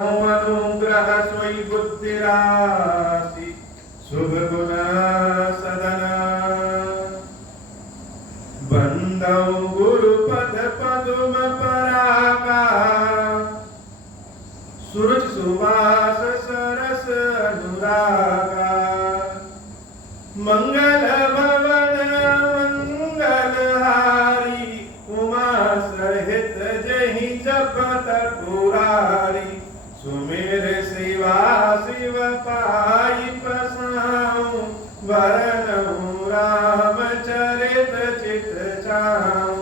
अनुग्रह सोई बुद्धिरासि शुभ गुण सदन बंदौ गुरुपद पदुम परागा सूरज सुवास सरस अनुरागा मंगल भवन मंगलहारी उमा सहित जहि जपत पुरारी सुमेर शिवा शिव पाई प्रसाऊं वरनऊं रामचरित चित चाऊं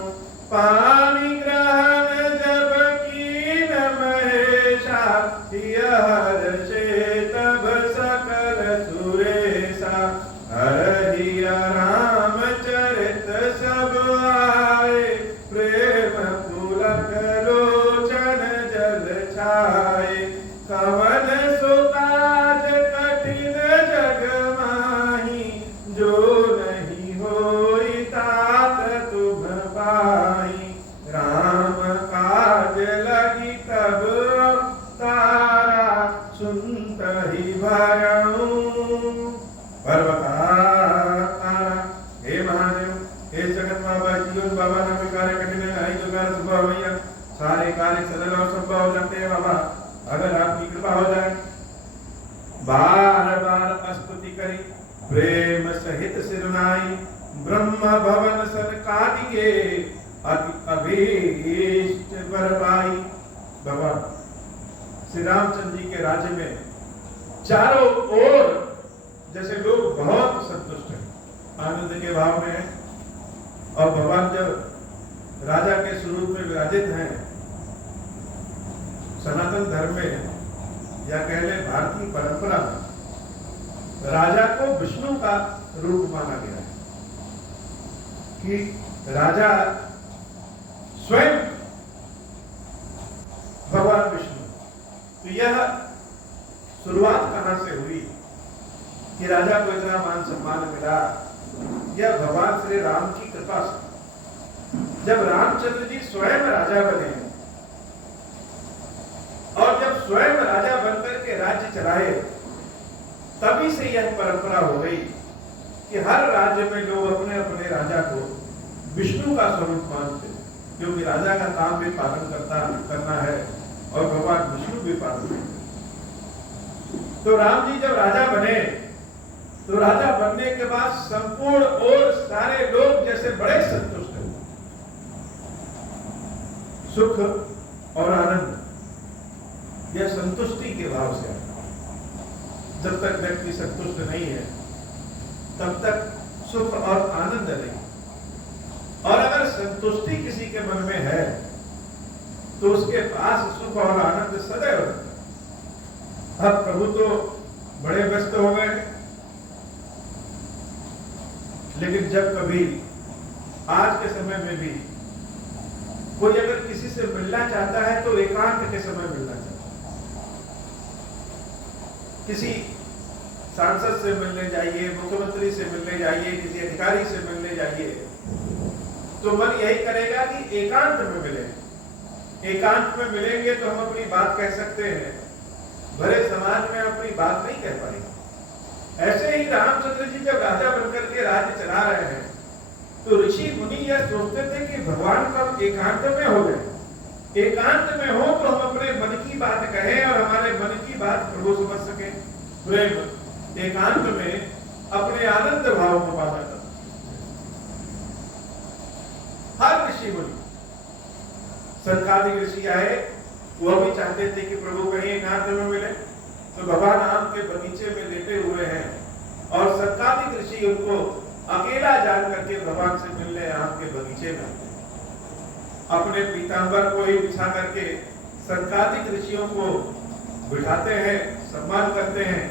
पानी ग्रहण जब कीन महेशा हर्षे तब सकल सुरेशा हरिया रामचरित सब आए प्रेम पुलक लोचन जल छाए कवन सुकाज कठिन जग माही जो नहीं होई तात तुम पाई राम काज लगी तब तारा सुनत ही भयऊ पर्वतारा हे महादेव हे जगत बाबा जीवन बाबा नाम कार्य कठिन नहीं जो कार्य संभव भैया सारे कार्य सरल और संभव हो जाते हैं बाबा अगर आपकी कृपा हो जाए बार बार स्तुति करी प्रेम सहित सिरनाई ब्रह्म भवन सनकादि के अभीष्ट वर पाई बाबा श्री रामचंद्र जी के राज्य में चारों ओर जैसे लोग बहुत संतुष्ट हैं आनंद के भाव में और भगवान जब राजा के स्वरूप में विराजित हैं सनातन धर्म में या कह ले भारतीय परंपरा में राजा को विष्णु का रूप माना गया है कि राजा स्वयं भगवान विष्णु तो यह शुरुआत कहां से हुई कि राजा को इतना मान सम्मान मिला यह भगवान श्री राम की कृपा से जब रामचंद्र जी स्वयं राजा बने और जब स्वयं राजा बनकर के राज्य चलाए तभी से यह परंपरा हो गई कि हर राज्य में लोग अपने अपने राजा को विष्णु का स्वरूप मानते क्योंकि राजा का काम भी पालन करना है और भगवान विष्णु भी पालन करते तो राम जी जब राजा बने तो राजा बनने के बाद संपूर्ण और सारे लोग जैसे बड़े संतुष्ट हैं सुख और आनंद यह संतुष्टि के भाव से आता है जब तक व्यक्ति संतुष्ट नहीं है तब तक सुख और आनंद नहीं और अगर संतुष्टि किसी के मन में है तो उसके पास सुख और आनंद सदैव रहता है अब प्रभु तो बड़े व्यस्त हो गए लेकिन जब कभी आज के समय में भी कोई अगर किसी से मिलना चाहता है तो एकांत के समय मिलना चाहता है किसी सांसद से मिलने जाइए मुख्यमंत्री से मिलने जाइए किसी अधिकारी से मिलने जाइए तो मन यही करेगा कि एकांत में मिले एकांत में मिलेंगे तो हम अपनी बात कह सकते हैं भरे समाज में अपनी बात नहीं कह पाएंगे ऐसे ही रामचंद्र जी जब राजा बनकर के राज्य चला रहे हैं तो ऋषि मुनि यह सोचते थे कि भगवान कब एकांत में हो गए एकांत में हो तो हम अपने मन की बात कहें और हमारे मन की बात प्रभु समझ सके प्रेम एकांत में अपने आनंद भाव को पाना था हर ऋषि मुनि संकादिक ऋषि आए वह भी चाहते थे कि प्रभु कहीं एकांत में मिले तो भगवान आम के बगीचे में लेटे हुए हैं और संकादिक ऋषि उनको अकेला जान करके भगवान से मिलने आम के बगीचे में अपने पीतांबर को ही बिछा करके संकादिक ऋषियों को बिठाते हैं सम्मान करते हैं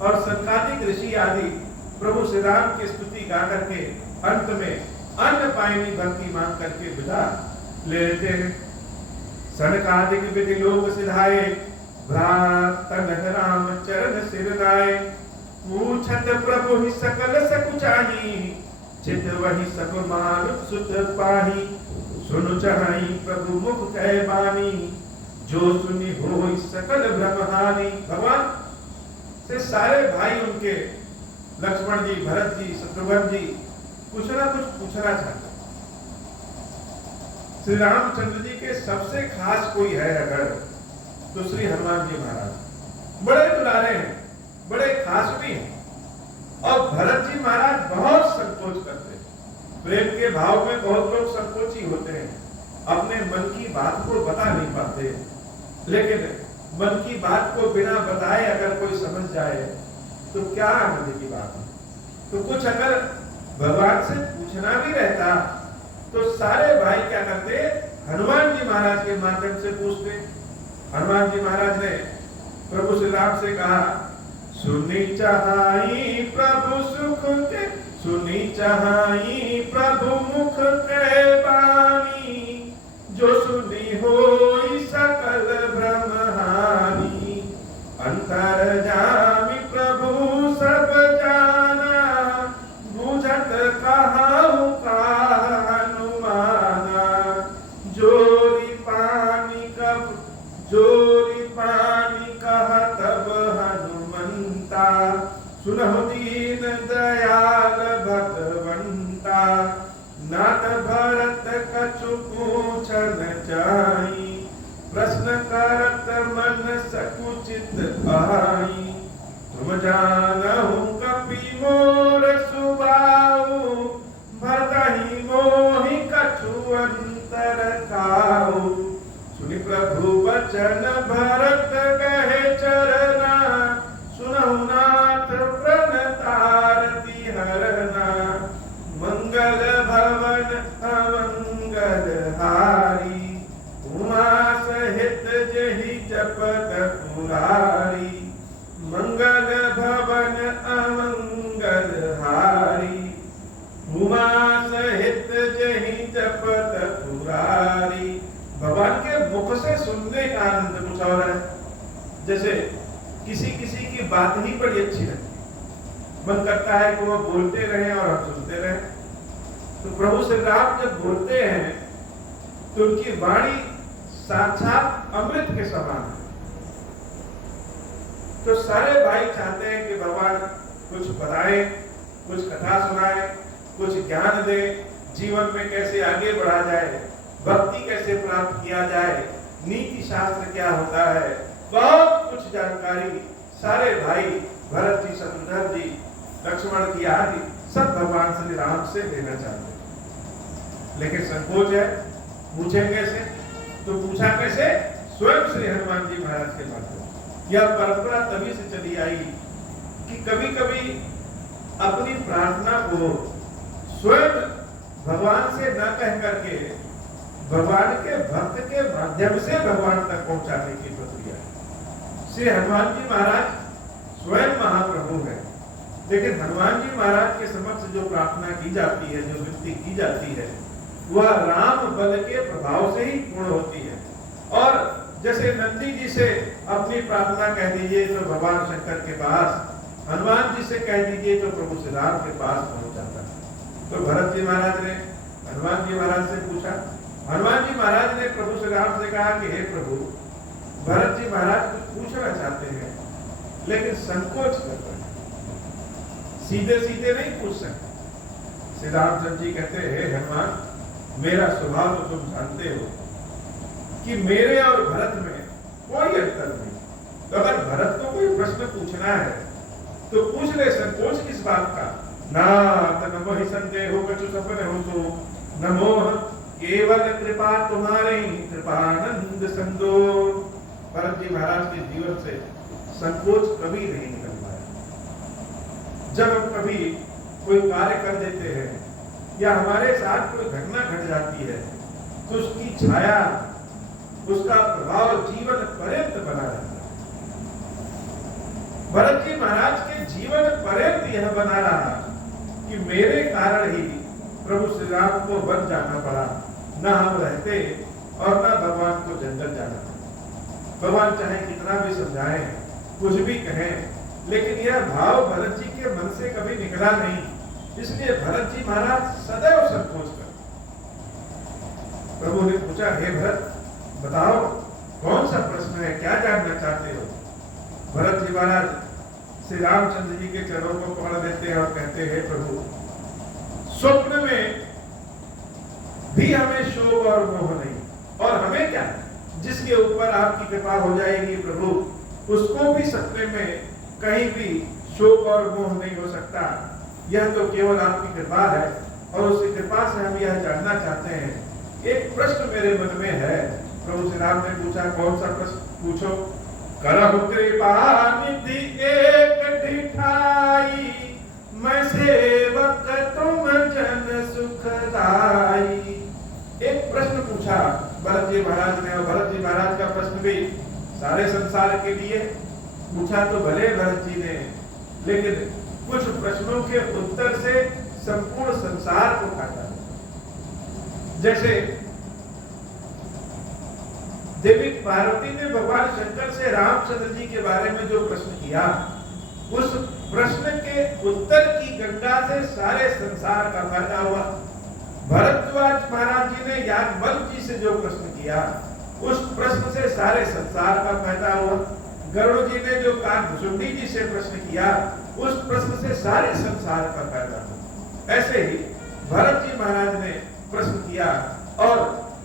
और संकादिक ऋषि आदि प्रभु श्री राम की स्तुति गा करके अंत में अन्न पायनी भक्ति मांग करके विदा ले लेते हैं सनकादिक विधि लोग सिधाए भ्रात राम चरण सिर लाए पूछत प्रभु ही सकल सकुचाही चित वही सब मानुष सुत पाही सुन चहाई प्रभु मुख कह बानी जो सुनी हो सकल ब्रह्महानि। भगवान से सारे भाई उनके लक्ष्मण जी, भरत जी, शत्रुघ्न जी कुछ ना कुछ पूछना चाहते। श्री रामचंद्र जी के सबसे खास कोई है अगर तो श्री हनुमान जी महाराज। बड़े दुलारे हैं, बड़े खास भी हैं। और भरत जी महाराज बहुत संकोच करते हैं। प्रेम के भाव में बहुत लोग संकोची होते हैं, अपने मन की बात को बता नहीं पाते। लेकिन मन की बात को बिना बताए अगर कोई समझ जाए तो क्या आनंद की बात है। तो कुछ अगर भगवान से पूछना भी रहता तो सारे भाई क्या करते, हनुमान जी महाराज के माध्यम से पूछते। हनुमान जी महाराज ने प्रभु श्री राम से कहा, सुनी चाहाई प्रभु सुख के, सुनी चाहाई प्रभु मुख के बानी, जो सुनी होई सकल ब्रह्महानि। अंतर्यामी प्रभु सब जाना, बुझत कहाहु का हनुमाना। जोरी पानी कहा तब हनुमंता, सुनहु दीन दयाल भगवंता। नाथ भरत कछु पूछन चाही, प्रश्न करत मन सकुचित आई। तुम जानहु कपि मोर सुभाऊ, भरतहि मोहि कछु अंतर काऊ। सुनि प्रभु वचन भरत कहे चरना, सुनहु नाथ प्रणतारति हरना। मंगल भवन अमंगल हारी, उमा सहित जहि जपत पुरारी। मंगल भवन अमंगल हारी, उमा सहित जहि जपत पुरारी। भगवान के मुख से सुनने का आनंद कुछ और है। जैसे किसी किसी की बात ही बड़ी अच्छी लगती, मन करता है कि वो बोलते रहे और हम सुनते रहे। तो प्रभु श्री राम जब बोलते हैं तो उनकी वाणी साक्षात अमृत के समान है। तो सारे भाई चाहते हैं कि भगवान कुछ बताएं, कुछ कथा सुनाएं, कुछ ज्ञान दे, जीवन में कैसे आगे बढ़ा जाए, भक्ति कैसे प्राप्त किया जाए, नीति शास्त्र क्या होता है, बहुत कुछ जानकारी सारे भाई भरत जी, शत्रुघ्न जी, लक्ष्मण जी आदि सब भगवान श्री राम से लेना चाहते हैं। लेकिन संकोच है, पूछे कैसे? तो पूछा कैसे? स्वयं श्री हनुमान जी महाराज के माध्यम। यह परंपरा तभी से चली आई कि कभी कभी अपनी प्रार्थना को स्वयं भगवान से न कह करके भगवान के भक्त के माध्यम से भगवान तक पहुंचाने की प्रक्रिया है। श्री हनुमान जी महाराज स्वयं महाप्रभु है, लेकिन हनुमान जी महाराज के समक्ष जो प्रार्थना की जाती है, जो विनती की जाती है, वह राम बल के प्रभाव से ही पूर्ण होती है। और जैसे नंदी जी से अपनी प्रार्थना कह दीजिए तो भगवान शंकर के पास, हनुमान जी से कह दीजिए तो प्रभु श्री राम के पास पहुंच जाता है। तो भरत जी महाराज ने हनुमान जी महाराज से पूछा। हनुमान जी महाराज ने प्रभु श्री राम से कहा कि हे प्रभु, भरत जी महाराज कुछ पूछना चाहते हैं लेकिन संकोच कर रहे हैं, सीधे सीधे नहीं पूछ सकते। श्री रामचंद्र जी कहते हैं, हे हनुमान, मेरा स्वभाव तो तुम जानते हो कि मेरे और भरत में कोई अंतर नहीं। तो अगर भरत को कोई प्रश्न पूछना है तो पूछ ले, संकोच किस बात का। ना तन वही संदेह हो कछु सपन हो तो, न मोह केवल कृपा तुम्हारी, कृपानंद संदो। भरत जी महाराज के जीवन से संकोच कभी नहीं निकल पाया। जब हम कभी कोई कार्य कर देते हैं या हमारे साथ कोई घटना घट जाती है तो उसकी छाया, उसका प्रभाव जीवन पर्यंत बना रहता है। भरत जी महाराज के जीवन पर्यंत यह बना रहा कि मेरे कारण ही प्रभु श्री राम को वन जाना पड़ा, न हम रहते और न भगवान को जंगल जाना पड़ा। भगवान चाहे कितना भी समझाएं, कुछ भी कहें, लेकिन यह भाव भरत जी के मन से कभी निकला नहीं। इसलिए भरत जी महाराज सदैव संकोच कर। प्रभु ने पूछा, हे भरत, बताओ कौन सा प्रश्न है, क्या जानना चाहते हो? भरत जी महाराज श्री रामचंद्र जी के चरणों को पकड़ लेते हैं और कहते हैं प्रभु, स्वप्न में भी हमें शोक और मोह नहीं, और हमें क्या, जिसके ऊपर आपकी कृपा हो जाएगी प्रभु, उसको भी सपने में कहीं भी शोक और मोह नहीं हो सकता। यह तो केवल आपकी कृपा है, और उस कृपा से हम यह जानना चाहते हैं। एक प्रश्न मेरे मन में है। प्रभु श्री राम ने पूछा, कौन सा प्रश्न? पूछो। करहु कृपा निधि एक ढिठाई, मैं सेवक तुम जन सुखदाई। एक प्रश्न पूछा भरत जी महाराज ने, और भरत जी महाराज का प्रश्न भी सारे संसार के लिए पूछा तो भले भरत जी ने, लेकिन कुछ प्रश्नों के उत्तर से संपूर्ण संसार को फायदा। जैसे देवी पार्वती ने भगवान शंकर से रामचंद्र जी के बारे में जो प्रश्न किया, उस प्रश्न के उत्तर की गंगा से सारे संसार का फायदा हुआ। भरद्वाज महाराज जी ने याज्ञवल्क्य जी से जो प्रश्न किया, उस प्रश्न से सारे संसार का फायदा हुआ। गरुड़ जी ने जो काकभुसुंडी जी से प्रश्न किया, उस प्रश्न से सारे संसार का फायदा हुआ। ऐसे ही भरत जी महाराज ने प्रश्न किया, और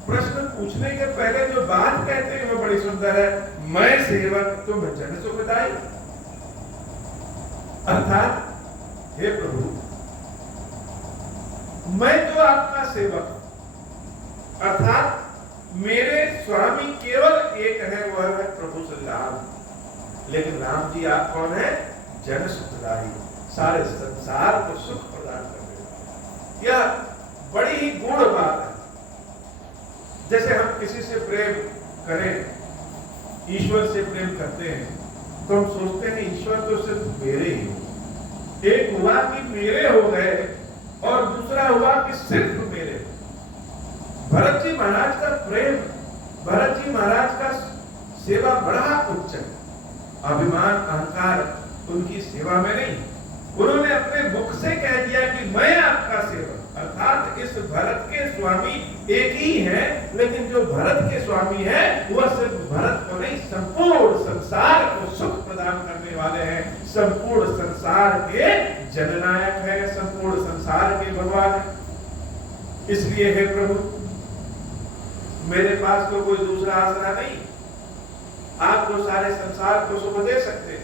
प्रश्न पूछने के पहले जो बात कहते हैं वो बड़ी सुंदर है, मैं सेवक तुम जन सुखदाई। अर्थात हे प्रभु, मैं तो आपका सेवक, अर्थात मेरे स्वामी केवल एक है, वह है प्रभु श्री राम। लेकिन राम जी आप कौन है? जन सुखदाई, सारे संसार को सुख प्रदान करने वाले। यह बड़ी ही गूढ़ बात है। जैसे हम किसी से प्रेम करें, ईश्वर से प्रेम करते हैं, तो हम सोचते हैं ईश्वर तो सिर्फ मेरे ही हो। एक हुआ कि मेरे हो गए, और दूसरा हुआ कि सिर्फ मेरे। भरत जी महाराज का प्रेम, भरत जी महाराज का सेवा बड़ा उच्च है। अभिमान अहंकार उनकी सेवा में नहीं, उन्होंने अपने मुख से कह दिया कि मैं आपका सेवक। अर्थात इस भरत के स्वामी एक ही है, लेकिन जो भरत के स्वामी है वह सिर्फ भरत को नहीं, संपूर्ण संसार को सुख प्रदान करने वाले हैं, संपूर्ण संसार के जननायक है, संपूर्ण संसार के भगवान है। इसलिए हे प्रभु, मेरे पास तो कोई दूसरा आसरा नहीं, आप तो सारे संसार को सुख दे सकते,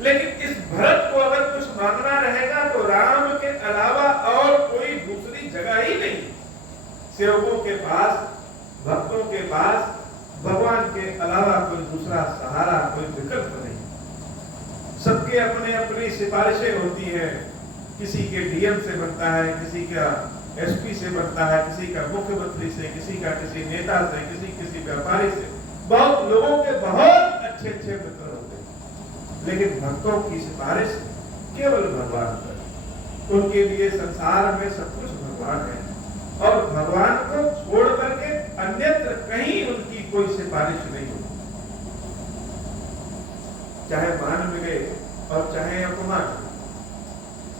लेकिन इस भरत को अगर कुछ मांगना रहेगा तो राम के अलावा और कोई दूसरी जगह ही नहीं। सेवकों के पास, भक्तों के पास भगवान के अलावा कोई दूसरा सहारा, कोई विकल्प नहीं। सबके अपने अपनी सिफारिशें होती हैं। किसी के डीएम से बनता है, किसी का एसपी से बनता है, किसी का मुख्यमंत्री से, किसी का किसी नेता से, किसी व्यापारी से। बहुत लोगों के बहुत अच्छे अच्छे मित्र होते हैं, लेकिन भक्तों की सिफारिश केवल भगवान पर। उनके लिए संसार में सब कुछ भगवान है, और भगवान को छोड़ करके अन्यत्र कहीं उनकी कोई सिफारिश नहीं होती। चाहे मान मिले और चाहे अपमान।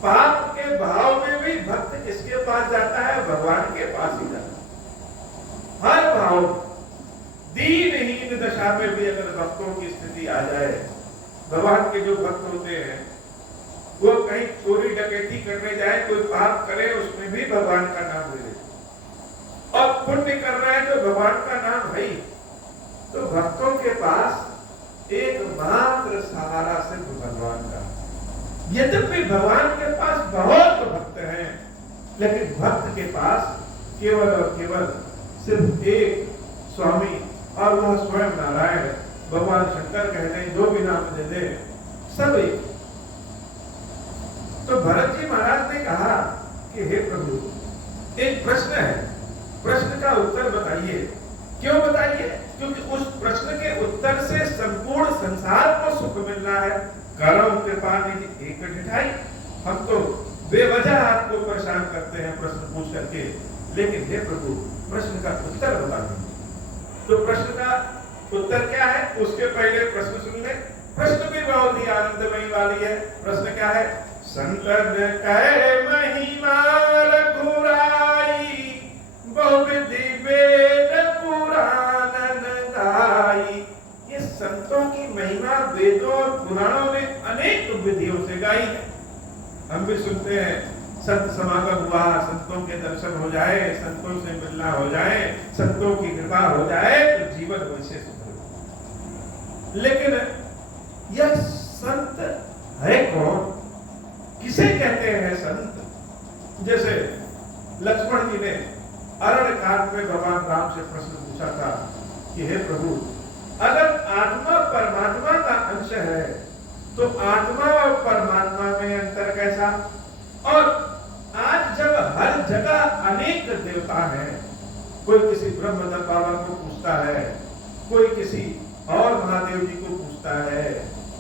पाप के भाव में भी भक्त किसके पास जाता है? भगवान के पास ही जाता है। हर भाव, दीनहीन दशा में भी अगर भक्तों की स्थिति आ जाए, भगवान के जो भक्त होते हैं वो कहीं चोरी डकैती करने जाए, कोई पाप करे, उसमें भी भगवान का नाम ले, और पुण्य कर रहे हैं तो भगवान का नाम है। तो भक्तों के पास एकमात्र सहारा सिर्फ भगवान का। यद्यपि भगवान के पास बहुत भक्त हैं, लेकिन भक्त के पास केवल और केवल सिर्फ एक स्वामी, और वह स्वयं नारायण है। भगवान शंकर कहते हैं, जो भी नाम दे दे सब एक। तो भरत जी महाराज ने कहा कि हे प्रभु, एक प्रश्न है, प्रश्न का उत्तर बताइए। क्यों बताइए? क्योंकि उस प्रश्न के उत्तर से संपूर्ण संसार को सुख मिलना है। करम कृपा निधि एक ढिठाई। हम तो बेवजह आपको परेशान करते हैं प्रश्न पूछ करके, लेकिन हे प्रभु, प्रश्न का उत्तर बता दीजिए। तो प्रश्न का उत्तर क्या है? उसके पहले प्रश्न सुन ले। प्रश्न भी बहुत ही आनंदमयी वाली है। प्रश्न क्या है? संतन कहे महिमा रघुराई, बहुविधि वेद पुराण गाई। संतों की महिमा वेदों और पुराणों ने अनेक विधियों से गाई है। हम भी सुनते हैं संत समागम हुआ, संतों के दर्शन हो जाए, संतों से मिलना हो जाए, संतों की कृपा हो जाए तो जीवन वैसे सुधर। लेकिन यह संत है कौन? किसे कहते हैं संत? जैसे लक्ष्मण जी ने अरण्य कांड में भगवान राम से प्रश्न पूछा था कि हे प्रभु, अगर आत्मा परमात्मा का अंश है तो आत्मा और परमात्मा में अंतर कैसा? और आज जब हर जगह अनेक देवता हैं, कोई किसी ब्रह्मदेव बाबा को पूछता है, कोई किसी और महादेव जी को पूछता है,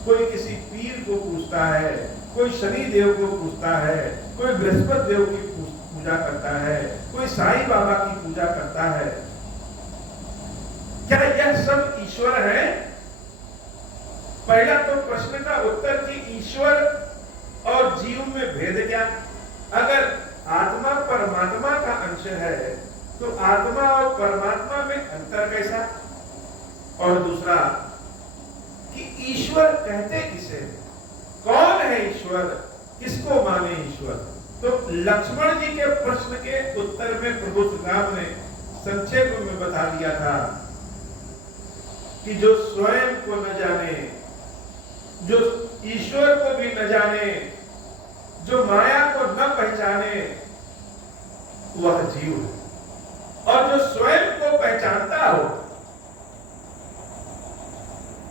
कोई किसी पीर को पूछता है, कोई शनि देव को पूछता है, कोई बृहस्पति देव की पूजा करता है, कोई साईं बाबा की पूजा करता है। क्या यह सब ईश्वर है? पहला तो प्रश्न का उत्तर कि ईश्वर और जीव में भेद क्या? अगर आत्मा परमात्मा का अंश है तो आत्मा और परमात्मा में अंतर कैसा? और दूसरा कि ईश्वर कहते किसे? कौन है ईश्वर? किसको माने ईश्वर? तो लक्ष्मण जी के प्रश्न के उत्तर में प्रभु श्री राम ने संक्षेप में बता दिया था कि जो स्वयं को न जाने, जो ईश्वर को भी न जाने, जो माया को न पहचाने, वह जीव है। और जो स्वयं को पहचानता हो,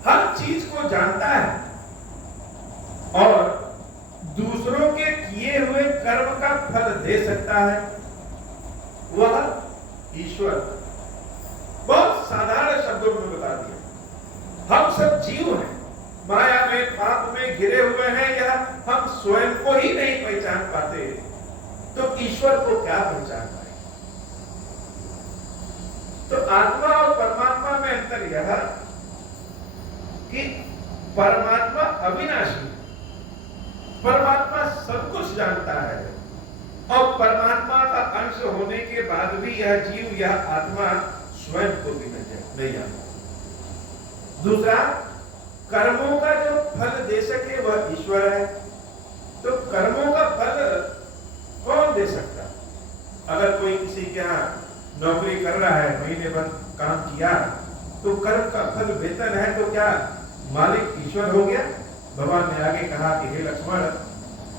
हर चीज को जानता है और दूसरों के किए हुए कर्म का फल दे सकता है, वह ईश्वर। बहुत साधारण शब्दों में बता दिया। हम सब जीव हैं, माया में पाप में घिरे हुए हैं, या हम स्वयं को ही नहीं पहचान पाते तो ईश्वर को क्या पहचान पाए? तो आत्मा और परमात्मा में अंतर यह कि परमात्मा अविनाशी, परमात्मा सब कुछ जानता है और परमात्मा का अंश होने के बाद भी यह जीव, यह आत्मा स्वयं को भी नहीं जानता। दूसरा, कर्मों का जो फल दे सके वह ईश्वर है। तो कर्मों का फल कौन दे सकता? अगर कोई किसी के यहाँ नौकरी कर रहा है, महीने भर काम किया, तो कर्म का फल वेतन है, तो क्या मालिक ईश्वर हो गया? भगवान ने आगे कहा कि हे लक्ष्मण,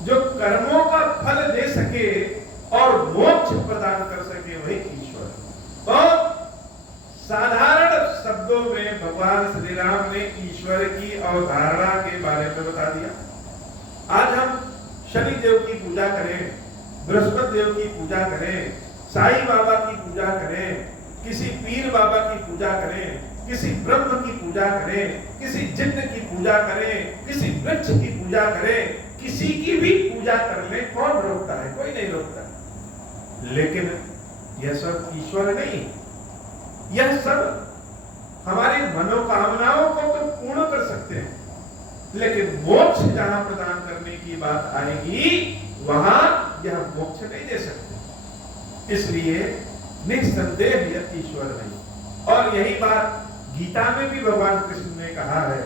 जो कर्मों का फल दे सके और मोक्ष प्रदान कर सके वही ईश्वर। बहुत साधारण शब्दों में भगवान श्री राम ने ईश्वर की अवधारणा के बारे में बता दिया। आज हम शनि देव की पूजा करें, बृहस्पति देव की पूजा करें, साईं बाबा की पूजा करें, किसी पीर बाबा की पूजा करें, किसी ब्रह्म की पूजा करें, किसी जिन्न की पूजा करें, किसी वृक्ष की पूजा करें, किसी की भी पूजा कर ले, कौन रोकता है? कोई नहीं रोकता। लेकिन यह सब ईश्वर नहीं, यह सब हमारी मनोकामनाओं को तो पूर्ण कर सकते हैं, लेकिन मोक्ष जहां प्रदान करने की बात आएगी वहां यह मोक्ष नहीं दे सकते। इसलिए निस्संदेह यह ईश्वर नहीं। और यही बात गीता में भी भगवान कृष्ण ने कहा है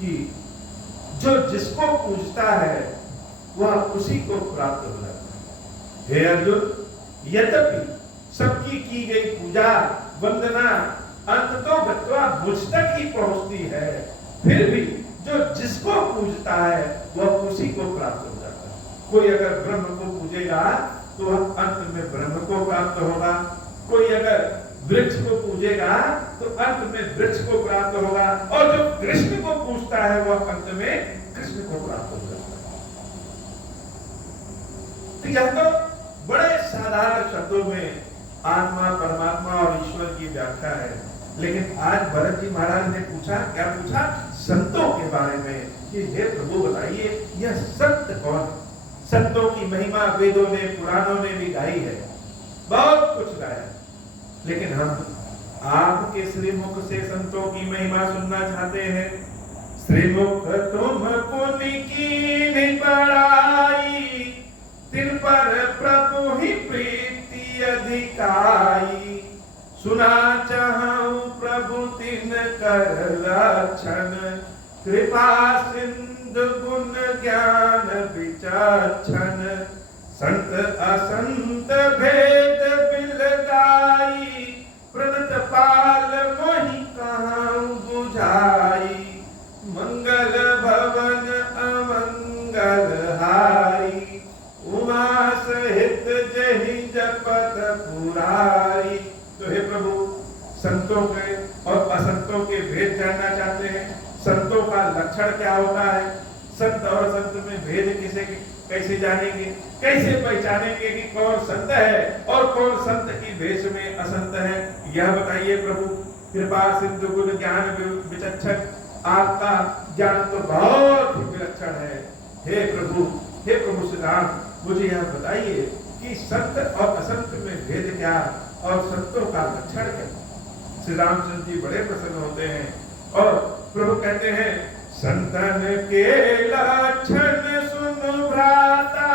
कि जो जिसको पूजता है वह उसी को प्राप्त हो जाता है। हे अर्जुन, यद्यपि सबकी की गई पूजा वंदना अंततो गत्वा मुझ तक ही पहुंचती है, फिर भी जो जिसको पूजता है वह उसी को प्राप्त हो जाता है। कोई अगर ब्रह्म को पूजेगा तो वह अंत में ब्रह्म को प्राप्त होगा, कोई अगर वृक्ष को पूजेगा तो अंत में वृक्ष को प्राप्त होगा, और जो कृष्ण को पूजता है वह अंत में कृष्ण को प्राप्त हो जाता है। तो यह तो बड़े साधारण शब्दों में आत्मा, परमात्मा और ईश्वर की व्याख्या है। लेकिन आज भरत जी महाराज ने पूछा, क्या पूछा? संतों के बारे में कि हे प्रभु बताइए यह संत कौन? संतों की महिमा वेदों ने, पुराणों ने भी गाई है, बहुत कुछ गाया, लेकिन हम आपके श्रीमुख से संतों की महिमा सुनना चाहते हैं। श्रीमुख तुम पुनि कीन्हि बड़ाई, तिन पर प्रभु ही प्रीति अधिकाई। सुना चाहूं प्रभु तिन कर लक्षण, कृपा सिंधु गुण ज्ञान विचक्षण, संत असंत भेद बिलगाई, प्रणत पाल मोहि कहां बुझाई, मंगल भवन अमंगल हारी, उमा सहित जहि जपत पुरारी। तो हे प्रभु, संतों के और असंतों के भेद जानना चाहते हैं। संतों का लक्षण क्या होता है, संत और असंत में भेद कैसे जानेंगे, कैसे पहचानेंगे कि कौन संत है और कौन संत की भेष में असंत है, यह बताइए प्रभु। कृपा सिंधु गुण ज्ञान विचक्षण, आपका ज्ञान तो बहुत ही विलक्षण है। हे प्रभु श्री राम, मुझे यह बताइए कि संत और असंत में भेद क्या और संतों का लक्षण क्या। श्री रामचंद्र जी बड़े प्रसन्न होते हैं और प्रभु कहते हैं, संतन के लक्षण सुन भ्राता,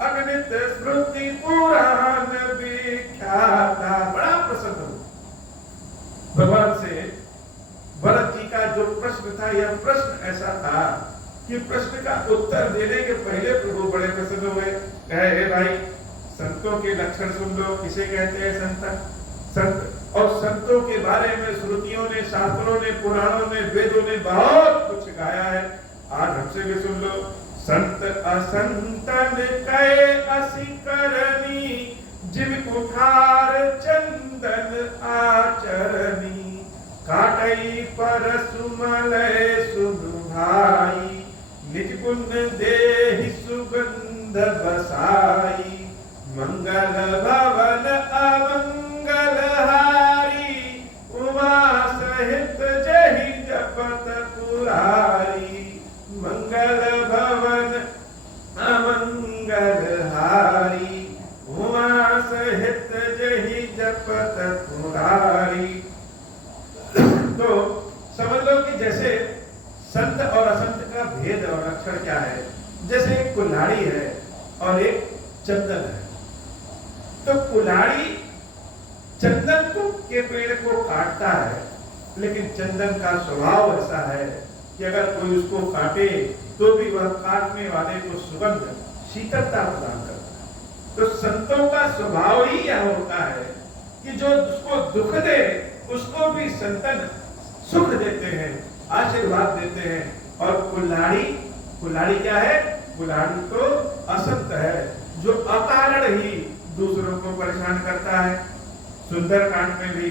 अगणित स्मृति पुराण विख्याता। बड़ा प्रसन्न हो भगवान से। भरत जी का जो प्रश्न था, यह प्रश्न ऐसा था कि प्रश्न का उत्तर देने के पहले प्रभु बड़े प्रसन्न हुए। कहे, हे भाई, संतों के लक्षण सुन लो। किसे कहते हैं संत? और संतों के बारे में श्रुतियों ने, शास्त्रों ने, पुराणों ने, वेदों ने बहुत कुछ गाया है। आज हमसे भी सुन लो। संत असंतन कहे असी करनी, जिम कुठार चंदन आचरनी, काटई पर सुमलय सुनु भाई, निज गुण देहि सुगंध बसाई, मंगल भवन अमंगल हारी, उमा सहित जहि जपत पुरारी, मंगल भवन अमंगल हारी, उमा सहित जहि जपत पुरारी। तो समझ लो कि जैसे संत और असंत का भेद और लक्षण क्या है। जैसे एक कुल्हाड़ी है और एक चंदन है। तो कुल्हाड़ी चंदन के पेड़ को काटता है, लेकिन चंदन का स्वभाव ऐसा है कि अगर कोई उसको काटे तो भी वह काटने वाले को सुगंध, शीतलता प्रदान करता है। तो संतों का स्वभाव ही यह होता है कि जो उसको दुख दे उसको भी संतन सुख देते हैं, आशीर्वाद देते हैं। और कुल्हाड़ी क्या है? कुल्हाड़ी तो असंत है, जो अकारण ही दूसरों को परेशान करता है। सुंदरकांड में भी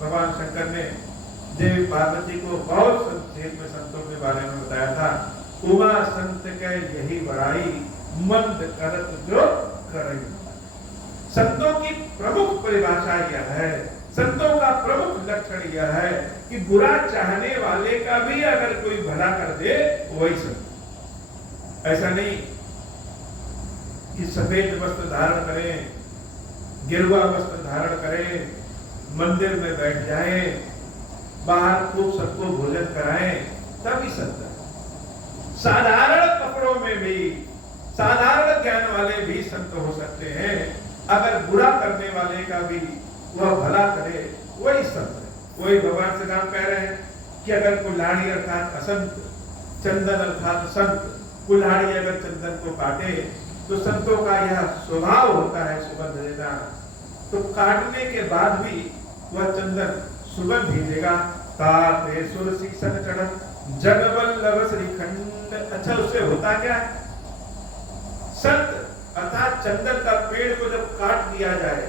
भगवान शंकर ने देवी पार्वती को बहुत संक्षेप में संतों के बारे में बताया था। उमा संत के यही बड़ाई, मंद करत जो करई। संतों की प्रमुख परिभाषा यह है, संतों का प्रमुख लक्षण यह है कि बुरा चाहने वाले का भी अगर कोई भला कर दे वही संत। ऐसा नहीं कि सफेद वस्त्र धारण करें, गेरुआ वस्त्र धारण करें, मंदिर में बैठ जाएं, बाहर खूब सबको भोजन कराएं, तभी संत है। साधारण कपड़ों में भी साधारण ज्ञान वाले भी संत हो सकते हैं। अगर बुरा करने वाले का भी वह भला करे वही संत है। वही भगवान श्री राम कह रहे हैं कि अगर कुल्हाड़ी अर्थात असंत, चंदन अर्थात संत, कुल्हाड़ी अगर चंदन को काटे तो संतों का यह स्वभाव होता है सुगंध देना। तो काटने के बाद भी वह चंदन सुगंध ही देगा। ताते सुर शिक्षण चढ़ जग वल्लभ श्रीखंड। अच्छा, उससे होता क्या है? संत अर्थात चंदन का पेड़ को जब काट दिया जाए,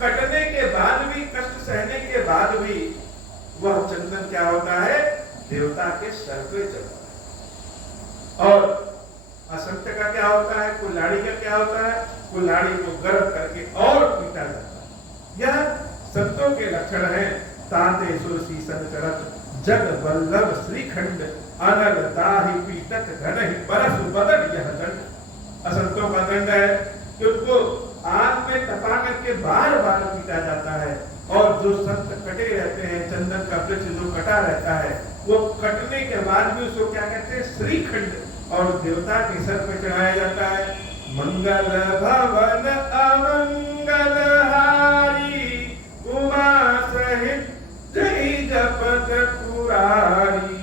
कटने के बाद भी, कष्ट सहने के बाद भी वह चंदन क्या होता है? देवता के सर पे चढ़ता है। और असंत का क्या होता है? कुल्हाड़ी का क्या होता है? कुल्हाड़ी को गर्म करके और पीटा जाता है। यह संतों के लक्षण हैं। ताते सुर शीसन चढ़त जग वल्लभ श्रीखंड, अनल दाहि पीटत घनहि परसु बदन यह दंड। असंतों का दंड है कि उनको आग में तपा करके बार बार पीटा जाता है। और जो संत कटे रहते हैं, चंदन का वृक्ष जो कटा रहता है, वो कटने के बाद भी उसको क्या कहते हैं? श्रीखंड। और देवता के सर पे चढ़ाया जाता है। मंगल भवन अमंगल हारी, उमा सहित जय जपत पुरारी,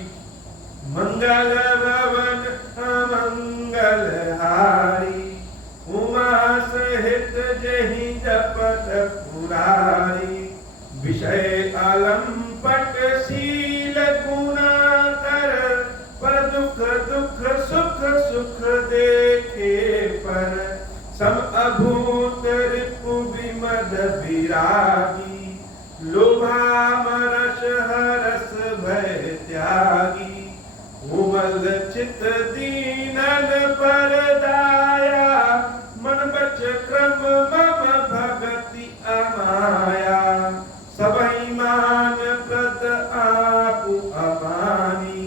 कोमल चित दीनन पर दाया, मन बच क्रम मम भगति अमाया, सबहि मान प्रद आपु अमानी,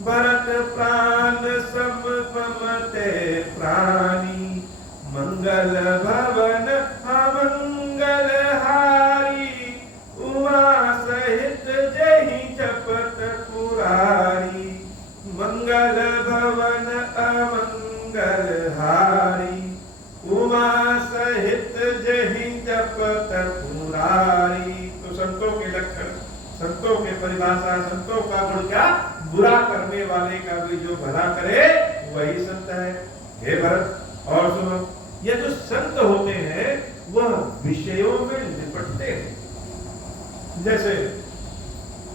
भरत प्राण सब पमते प्राणी, मंगल भवन अमंगल हारी, उमा सहित जहि जपत पुरारी, मंगल भवन अमंगल हारी, उमा सहित जहि जपत पुरारी। तो संतों के लक्षण, संतों के परिभाषा, संतों का गुण क्या? बुरा करने वाले का भी जो भला करे वही संत है। हे भरत और सुनो, ये जो संत होते हैं वह विषयों में लिपटते हैं। जैसे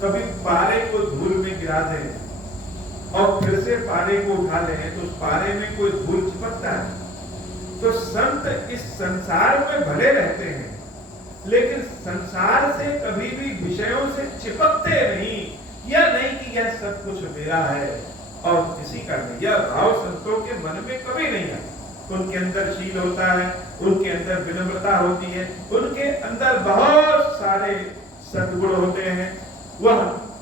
कभी पारे को धूल में गिरा दें और फिर से पारे को उठा लें तो उस पारे में कोई धूल चिपकता है। तो संत इस संसार में भले रहते हैं लेकिन संसार से कभी भी विषयों से चिपकते नहीं। यह नहीं कि यह सब कुछ मेरा है और किसी का नहीं, यह भाव संतों के मन में कभी नहीं आता। उनके अंदर शील होता है, उनके अंदर विनम्रता होती है, उनके अंदर बहुत सारे सद्गुण होते हैं। वह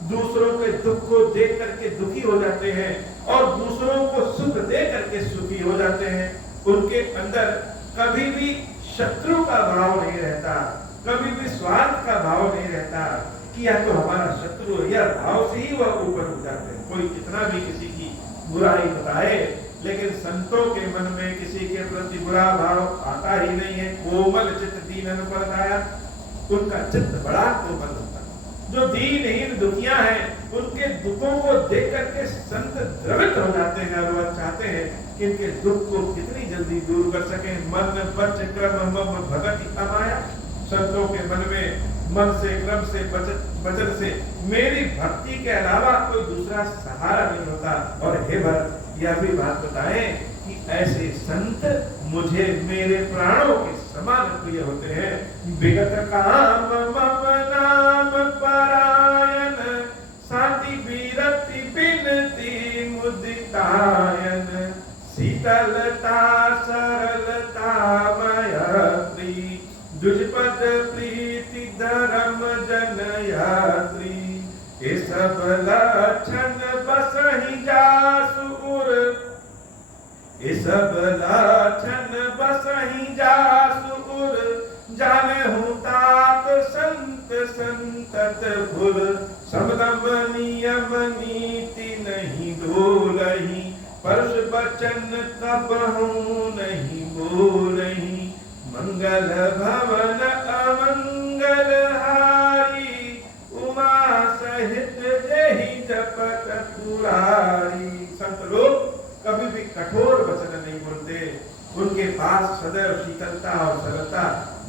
दूसरों के दुख को देख करके दुखी हो जाते हैं और दूसरों को सुख दे करके सुखी हो जाते हैं। उनके अंदर कभी भी शत्रु का भाव नहीं रहता, कभी भी स्वार्थ का भाव नहीं रहता कि यह तो हमारा शत्रु है। यह भाव से ही वह ऊपर उठ जाते हैं। कोई कितना भी किसी की बुराई बताए लेकिन संतों के मन में किसी के प्रति बुरा भाव आता ही नहीं है। कोमल चित्त दीनन पर दाया, उनका चित्त बड़ा कोमल होता है। जो दीनहीन दुखियां हैं उनके दुखों को देख करके संत द्रवित हो जाते हैं और वह चाहते हैं कि इनके दुख को कितनी जल्दी दूर कर सके। मन बच क्रम मम भगति अमाया, संतों के मन में मन से क्रम से वचन से मेरी भक्ति के अलावा कोई दूसरा सहारा नहीं होता। और हे भरत यह भी बात बताएं कि ऐसे संत मुझे मेरे प्राणों के समान प्रिय होते हैं। विगत काम मम नाम परायण, शांति विरति बिनती मुदितायन, शीतलता सरलता मयत्री, दुष्पद प्रीति धर्म जन यात्री, ये सब लक्षण बसहि जासुर, ये सब लक्षण बसहि जासुर, जानहु तात संत संतत भूल, समदम नियम नीति नहीं डोलहि, परस बचन कबहु नहीं बोलहि, मंगल भवन अमंगल हारी, उमा सहित जहि जपत पुरारी। संत लोग कभी भी कठोर वचन नहीं बोलते, उनके पास सदैव शीतलता और सरलता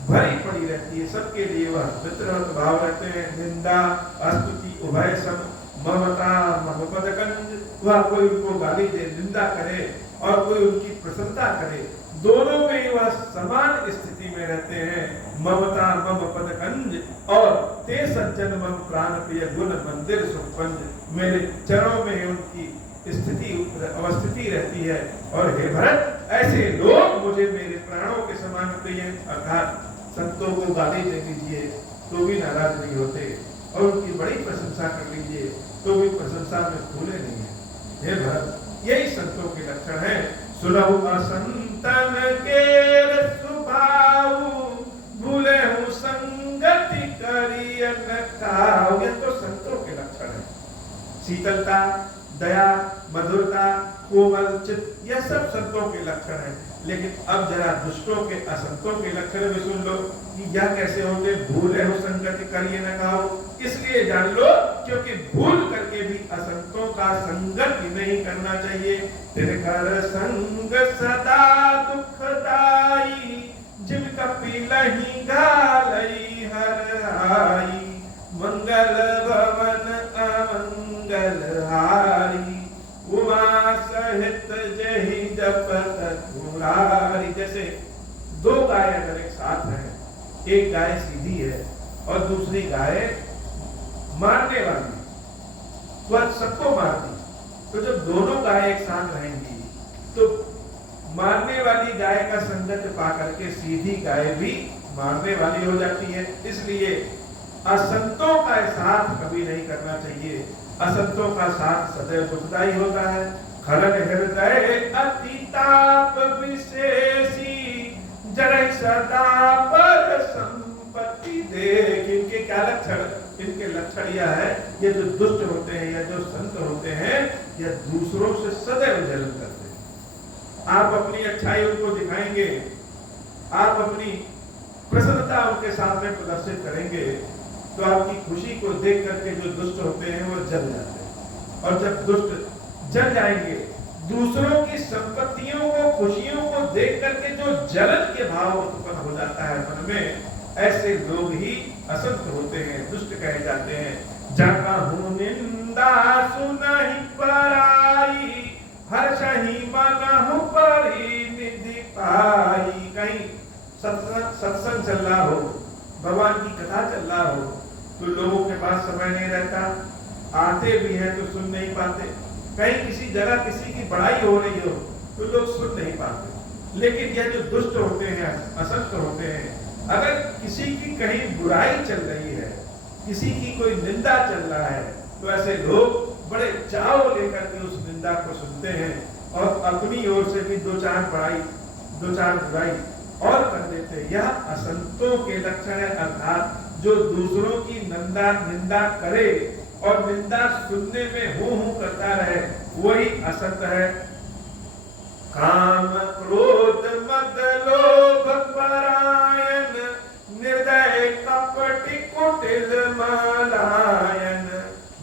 भरी पड़ी रहती है। सबके लिए वह मित्रवत भाव रहते हैं। निंदा स्तुति उभय सम, ममता महपदकंज, वह कोई उनको गाली दे, निंदा करे और कोई उनकी प्रशंसा करे, दोनों में वह समान स्थिति में रहते हैं। ममता मम पदकंज और ते सज्जन मम प्राण प्रिय, गुण मंदिर सुखपंज, मेरे चरणों में उनकी स्थिति अवस्थिति रहती है। और हे भरत ऐसे लोग मुझे मेरे प्राणों के समान प्रिय। अर्थात संतों को गाली दे दीजिए तो भी नाराज नहीं होते और उनकी बड़ी प्रशंसा कर लीजिए तो भी प्रशंसा में भूले नहीं है। हे भरत यही संतों के लक्षण है। सुनहु असंतन केर सुभाऊ, भूले हूँ संगति करियन काऊ। यह तो संतों के लक्षण है। शीतलता, दया, मधुरता, कोमल चित्त, यह सब संतों के लक्षण है। लेकिन अब जरा दुष्टों के असंतों के लक्षण भी सुन लो कि यह कैसे होते। भूले हो संगति करिए न काऊ, इसलिए जान लो क्योंकि भूल करके भी असंतों का संगत नहीं करना चाहिए। तिनकर संग सदा दुखदाई, जिन कपिलहि घालई हर आई, मंगल भवन अमंगल हारी, उमा सहित जहि जपत पुरारी। जैसे दो गाय अगर एक साथ हैं, एक गाय सीधी है और दूसरी गाय मारने वाली, वह सबको मारती, तो जब दोनों गाय एक साथ रहेंगी तो मारने वाली गाय का संगत पा करके सीधी गाय भी मारने वाली हो जाती है। इसलिए असंतों का साथ कभी नहीं करना चाहिए। असंतों का साथ सदैव दुखदाई होता है। खलन हृदय अतिताप विशेषी जरहि सदा पर संपत्ति देख। इनके क्या लक्षण? इनके लक्षण यह है, ये जो दुष्ट होते हैं या जो संत होते हैं, यह दूसरों से सदैव जलन करते हैं। आप अपनी अच्छाई उनको दिखाएंगे, आप अपनी प्रसन्नता उनके सामने प्रदर्शित करेंगे, तो आपकी खुशी को देख करके जो दुष्ट होते हैं वो जल जाते हैं। और जब दुष्ट जल जाएंगे, दूसरों की संपत्तियों को, खुशियों को देख करके जो जलन के भाव उत्पन्न हो जाता है मन में, ऐसे लोग ही असंत होते हैं, दुष्ट कहे जाते हैं। जाका हूं निंदा सुनहि पराई, हर्षहि मनहु परिनिधि पाई। कहीं सत्संग चल रहा हो, भगवान की कथा चल रहा हो, तो लोगों के पास समय नहीं रहता, आते भी हैं तो सुन नहीं पाते। कहीं किसी जगह किसी की बड़ाई हो रही हो तो लोग सुन नहीं पाते। लेकिन यह जो दुष्ट होते हैं, असंत होते हैं, अगर किसी की कहीं बुराई चल रही है, किसी की कोई निंदा चल रहा है, तो ऐसे लोग बड़े चाव लेकर के उस निंदा को सुनते हैं और अपनी ओर से भी दो चार बुराई और कर देते हैं। यह असंतों के लक्षण है। अर्थात जो दूसरों की निंदा करे और निंदा सुनने में हूं करता रहे, वही असंत है। काम क्रोध मद लोभ परायण, निर्दय कपट कुटिल मलायन,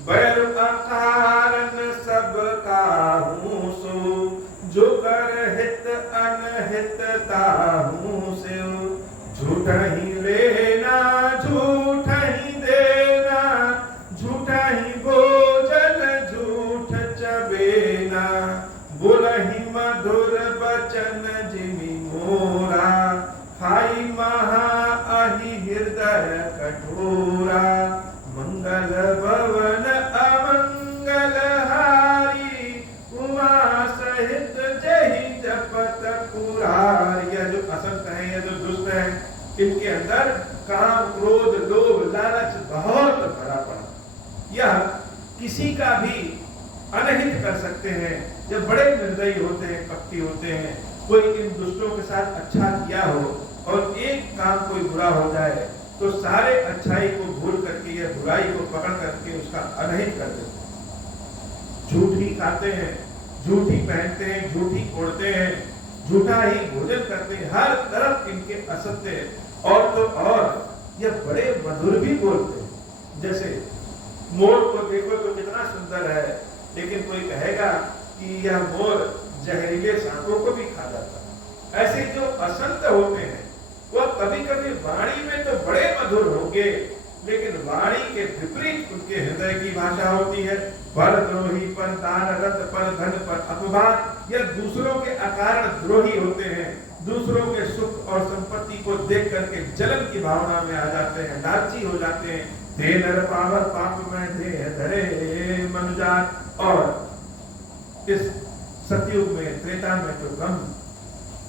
बैर अकारण सब काहू सो, जो कर हित अनहित ताहू से। झूठ ही लेना झूठ ही देना, झूठा ही भोजन झूठ चबेना, बोलहि मधुर बचन जिमि मोरा, खाई महा अहि हृदय कठोरा। मंगल भवन अमंगल हारी, उमा सहित जहि जपत पुरारी। यह जो असंत है, यह जो दुष्ट है, इनके अंदर काम क्रोध लोभ लालच बहुत भरा पड़ा। यह किसी का भी अनहित कर सकते हैं। जब बड़े निर्दयी होते हैं, कपटी होते हैं, कोई इन दुष्टों के साथ अच्छा किया हो और एक काम कोई बुरा हो जाए तो सारे अच्छाई को भूल करके या बुराई को पकड़ करके उसका अनहित कर देते हैं। झूठ ही खाते हैं, झूठ ही पहनते हैं, झूठ ही ओढ़ते हैं, झूठा ही भोजन करते हैं। हर तरफ इनके असत्य। और तो और ये बड़े मधुर भी बोलते हैं। जैसे मोर को देखो तो कितना सुंदर है, लेकिन कोई कहेगा कि यह मोर जहरीले सांपों को भी खा जाता है। ऐसे जो असंत होते हैं वह कभी कभी वाणी में तो बड़े मधुर होंगे, लेकिन वाणी के विपरीत उनके हृदय की भाषा होती है। पर द्रोही, पर दान रत, पर धन, पर अपमान। यह दूसरों के अकारण द्रोही होते हैं, दूसरों के सुख और संपत्ति को देख करके जलन की भावना में आ जाते हैं, लालची हो जाते हैं। दे नर पावर पाप में दे धरे मनुजात। और इस सतयुग में, त्रेता में तो कम,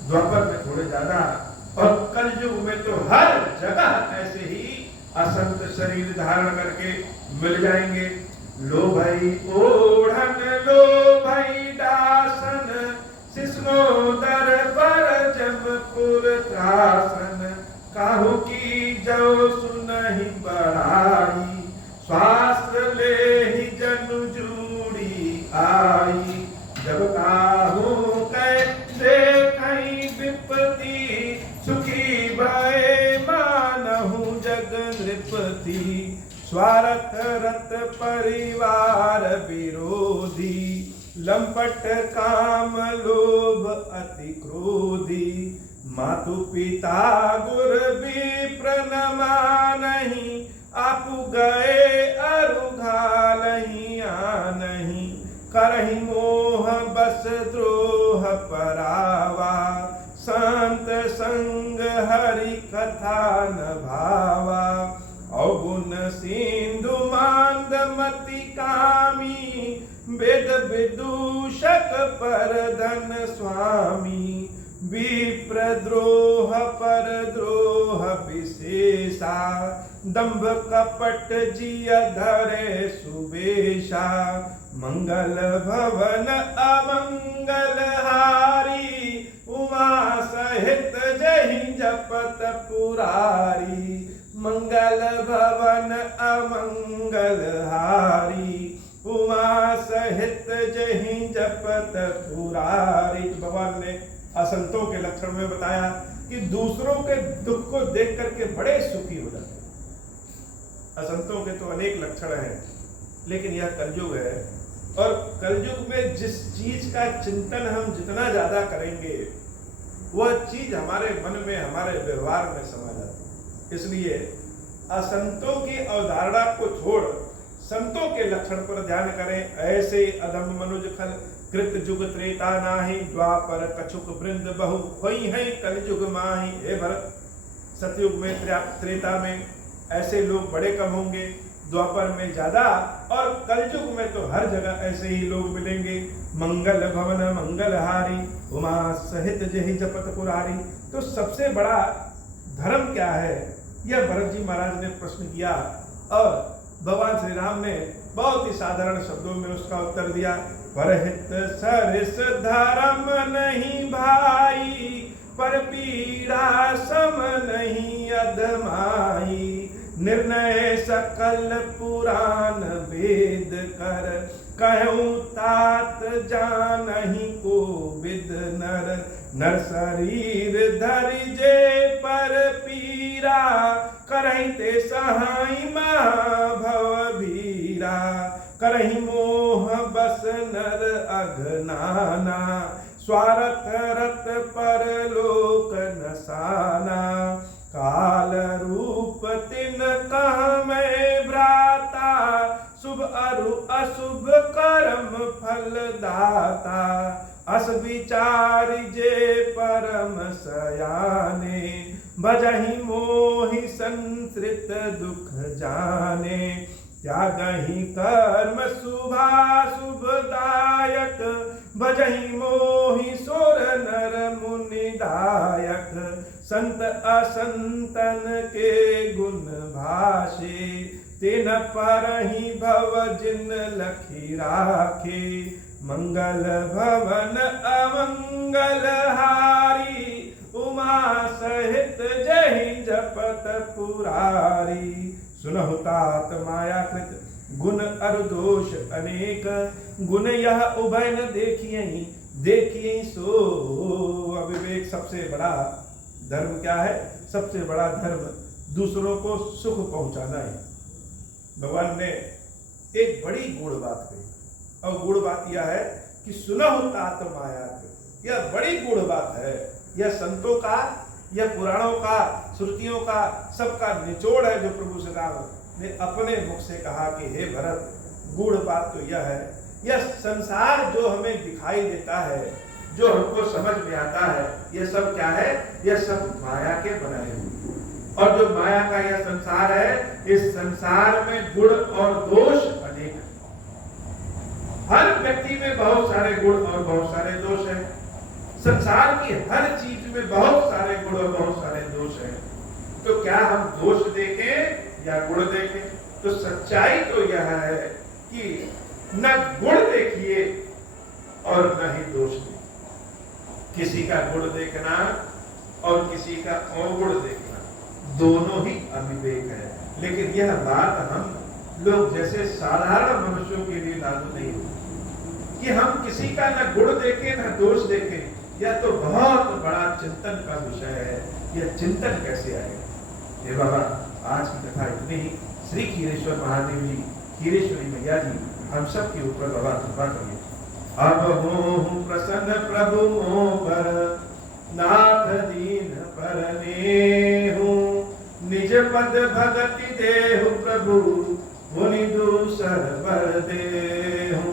द्वापर में थोड़े ज्यादा, और कलयुग में तो हर जगह ऐसे ही असंत शरीर धारण करके मिल जाएंगे। लो भाई ओढ़न, लो भाई दासन, सिसनोदर पर जमपुर त्रासन, काहू की जो सुनहि बड़ाई, स्वास्थ्य ले ही जनु जूड़ी आई। जब काहू कैसे कहीं विपत्ति, सुखी भय मानहु जग नृपति, स्वार्थ रत परिवार विरोधी, लंपट काम लोभ अति क्रोधी। मातु पिता गुर विप्र न मानहि, आपु गए अरुघालहि आनहि, करहि मोह बस द्रोह परावा, संत संग हरि कथा न भावा। अवगुण सिंधु मांद मति कामी, वेद विदूषक पर धन स्वामी, विप्रद्रोह पर द्रोह विशेषा, दंभ कपट जिय धरे सुबेशा, मंगल भवन अमंगल हारी, उमा सहित जहि जपत पुरारी, मंगल भवन अमंगल हारी, उमा सहित जहि जपत पुरारी। भगवान ने असंतों के लक्षण में बताया कि दूसरों के दुख को देख करके बड़े सुखी हो जाते हैं। असंतों के तो अनेक लक्षण हैं, लेकिन यह कलयुग है, और कलयुग में जिस चीज का चिंतन हम जितना ज्यादा करेंगे वह चीज हमारे मन में, हमारे व्यवहार में समा जाती है। इसलिए असंतों की अवधारणा को छोड़ संतों के लक्षण पर ध्यान करें। ऐसे अधम मनुज खल कृत जुग त्रेता नाही, द्वापर कछुक वृंद बहु होई है कलयुग माही। हे भरत, सतयुग में, त्रेता में ऐसे लोग बड़े कम होंगे, द्वापर में ज्यादा, और कलयुग में तो हर जगह ऐसे ही लोग मिलेंगे। मंगल भवन मंगलहारी, उमा सहित जहि जपत पुरारी। तो सबसे बड़ा धर्म क्या है, यह भरत जी महाराज ने प्रश्न किया, और भगवान श्री राम ने बहुत ही साधारण शब्दों में उसका उत्तर दिया। परहित सरिस धर्म नहीं भाई, पर पीड़ा सम नहीं अधमाई। निर्णय सकल पुराण वेद कर, कहूँ तात जानहि को विद नर। नर शरीर धरि जे पर पीरा, करहि ते सहाय महाभव भीरा। करहि मोह बस नर अघनाना, स्वार्थ रत पर लोक नसाना। काल रूप तिन कह मैं भ्राता, शुभ अरु अशुभ कर्म फल दाता। अस विचार जे परम सयाने, भजहि मोहि संसृत दुख जाने। त्यागहि कर्म शुभाशुभदायक, भजहि मोहि सोर नर मुनिदायक। संत असंतन के गुण भाषे, तिन परहि भव जिन लखी राखे। मंगल भवन अमंगल हारी, उमा सहित जहि जपत पुरारी। सुनहु तात मायाकृत गुण अरु दोष अनेक, गुण यह उभय न देखियहि देखियहि सो। अविवेक सबसे बड़ा धर्म क्या है? सबसे बड़ा धर्म दूसरों को सुख पहुंचाना है। भगवान ने एक बड़ी गूढ़ बात कही, और गूढ़ बात यह है कि सुनहु तात मायाकृत। यह बड़ी गूढ़ बात है। यह संतों का, यह पुराणों का, श्रुतियों का, सबका निचोड़ है जो प्रभु श्री राम ने अपने मुख से कहा कि हे भरत, गूढ़ बात तो यह है, यह संसार जो हमें दिखाई देता है, जो हमको समझ में आता है, यह सब क्या है? यह सब माया के बनाए हुए। और जो माया का यह संसार है, इस संसार में गुण और दोष अनेक है। हर व्यक्ति में बहुत सारे गुण और बहुत सारे दोष हैं। संसार की हर चीज में बहुत सारे गुण और बहुत सारे दोष हैं। तो क्या हम दोष देखें या गुण देखें? तो सच्चाई तो यह है कि न गुण देखिए और न ही दोष देखिए। किसी का गुण देखना और किसी का अवगुण देखना, दोनों ही अविवेक है। लेकिन यह बात हम लोग जैसे साधारण मनुष्यों के लिए लागू नहीं होती कि हम किसी का न गुण देखें न दोष देखें। यह तो बहुत बड़ा चिंतन का विषय है। यह चिंतन कैसे आएगा? हे बाबा, आज की कथा इतनी ही। श्री खीरेश्वर महादेव जी, खीरेश्वरी मैया जी, हम सब के ऊपर बाबा कृपा करिए। अब मोह प्रसन्न प्रभु मोह पर, नाथ दीन परनेहु। निज पद भगति देहु प्रभु, मुनि दूसर बर देहु।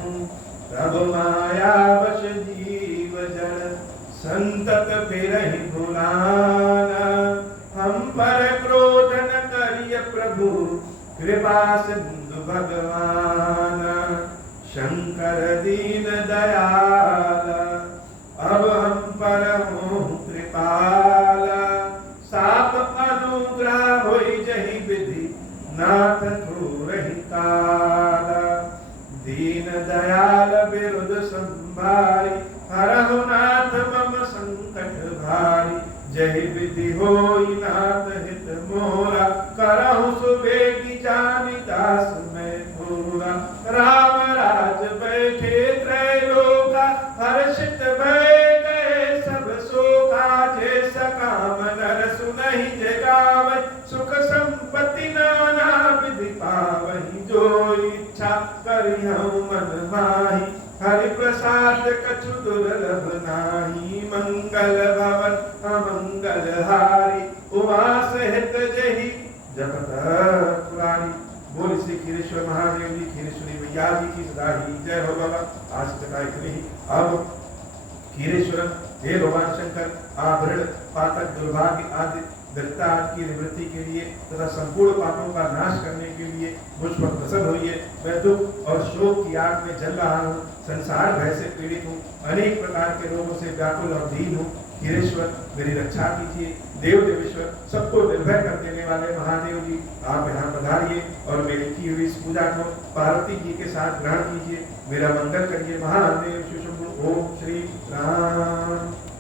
तब माया वश जीव जड़, संतत फिरहि भुलाना। हम पर क्रोध न करिय प्रभु, कृपा सिंधु भगवान। शंकर कर दीन दयाल, अब हम पर हो कृपाल, साप अनुग्रह होई जहि विधि, नाथ थोरहि काल, दीन दयाल बिरुद संभारी, हरहु नाथ मम संकट भारी, जय विधि होई नाथ हित मोरा, करहु सुबेगी जानि दास मैं थोरा, राम राज बैठे त्रैलोका, हर्षित भय गए सब शोका, जे सकाम नर सुनहि जे गावै, सुख संपत्ति नाना विधि पावहि, जो इच्छा करिहु मन माहि, हरि प्रसाद कछु दुर्लभ नाही, मंगल भवन अमंगल हारी, उमा सहित जहि जपत पुरारी। बोल श्री खीरेश्वर महादेव जी, खीरेश्वरी मैया जी की सदा ही जय हो बाबा। आज कथा इतनी ही। अब खीरेश्वर हे भगवान शंकर, आभरण पातक दुर्भाग्य आदि दरिद्रता की निवृत्ति के लिए तथा संपूर्ण पापों का नाश करने के लिए मुझ पर प्रसन्न होइए। मैं दुख और शोक की आग में जल रहा हूँ, संसार भय से पीड़ित हूँ, अनेक प्रकार के रोगों से व्याकुल और दीन हूँ। खीरेश्वर मेरी रक्षा कीजिए। देव देवेश्वर सबको निर्भय कर देने वाले महादेव जी, आप यहाँ पधारिए और मेरी की हुई इस पूजा को पार्वती जी के साथ ग्रहण कीजिए। मेरा मंगल करिए। महादेव शिव शंभु। ओम श्री राम